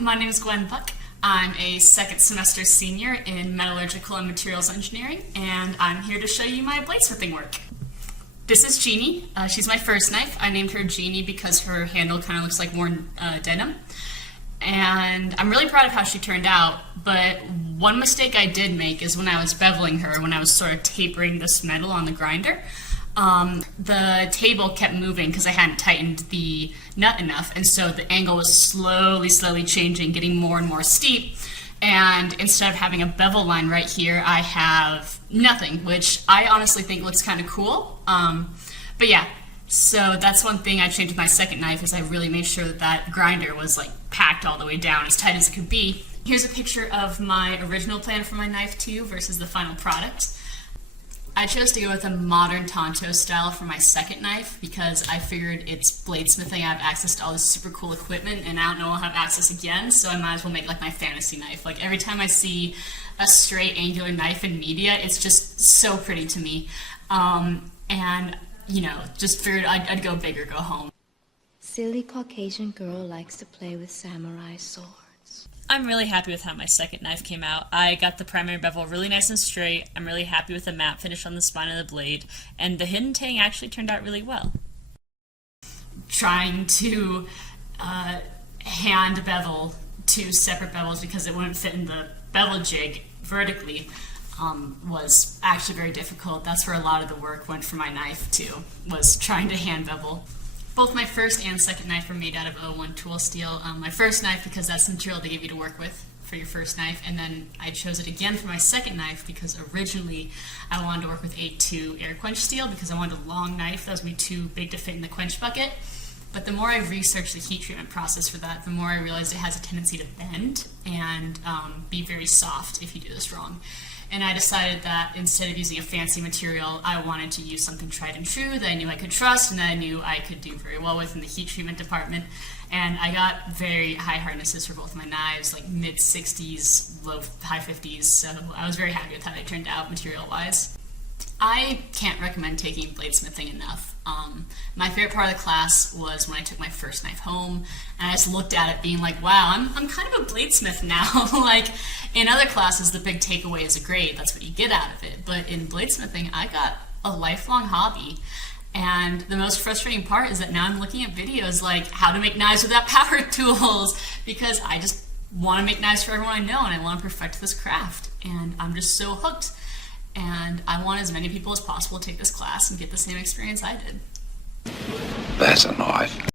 my name is Gwen. I'm a second semester senior in Metallurgical and Materials Engineering, and I'm here to show you my bladesmithing work. This is Jeannie. She's my first knife. I named her Jeannie because her handle kind of looks like worn denim. And I'm really proud of how she turned out, but one mistake I did make is when I was beveling her, when I was sort of tapering this metal on the grinder. The table kept moving because I hadn't tightened the nut enough, and so the angle was slowly changing, getting more and more steep. And instead of having a bevel line right here, I have nothing, which I honestly think looks kind of cool. But yeah, so that's one thing I changed with my second knife, is I really made sure that that grinder was like packed all the way down, as tight as it could be. Here's a picture of my original plan for my knife too versus the final product. I chose to go with a modern tanto style for my second knife because I figured it's bladesmithing. I have access to all this super cool equipment, and I don't know I'll have access again, so I might as well make like my fantasy knife. Like every time I see a straight angular knife in media, it's just so pretty to me. And you know, just figured I'd go big or go home. Silly Caucasian girl likes to play with samurai swords. I'm really happy with how my second knife came out. I got the primary bevel really nice and straight. I'm really happy with the matte finish on the spine of the blade, and the hidden tang actually turned out really well. Trying to hand bevel two separate bevels because it wouldn't fit in the bevel jig vertically was actually very difficult. That's where a lot of the work went for my knife too, was trying to hand bevel. Both my first and second knife were made out of O1 tool steel. My first knife because that's the material they give you to work with for your first knife, and then I chose it again for my second knife because originally I wanted to work with A2 air quench steel because I wanted a long knife that was going to be too big to fit in the quench bucket. But the more I researched the heat treatment process for that, the more I realized it has a tendency to bend and be very soft if you do this wrong. And I decided that instead of using a fancy material, I wanted to use something tried and true that I knew I could trust and that I knew I could do very well with in the heat treatment department. And I got very high hardnesses for both my knives, like mid 60s, high 50s, so I was very happy with how they turned out material-wise. I can't recommend taking bladesmithing enough. My favorite part of the class was when I took my first knife home, and I just looked at it being like, wow, I'm kind of a bladesmith now. Like, in other classes, the big takeaway is a grade. That's what you get out of it. But in bladesmithing, I got a lifelong hobby. And the most frustrating part is that now I'm looking at videos like how to make knives without power tools, because I just want to make knives for everyone I know, and I want to perfect this craft. And I'm just so hooked. And I want as many people as possible to take this class and get the same experience I did. That's a knife.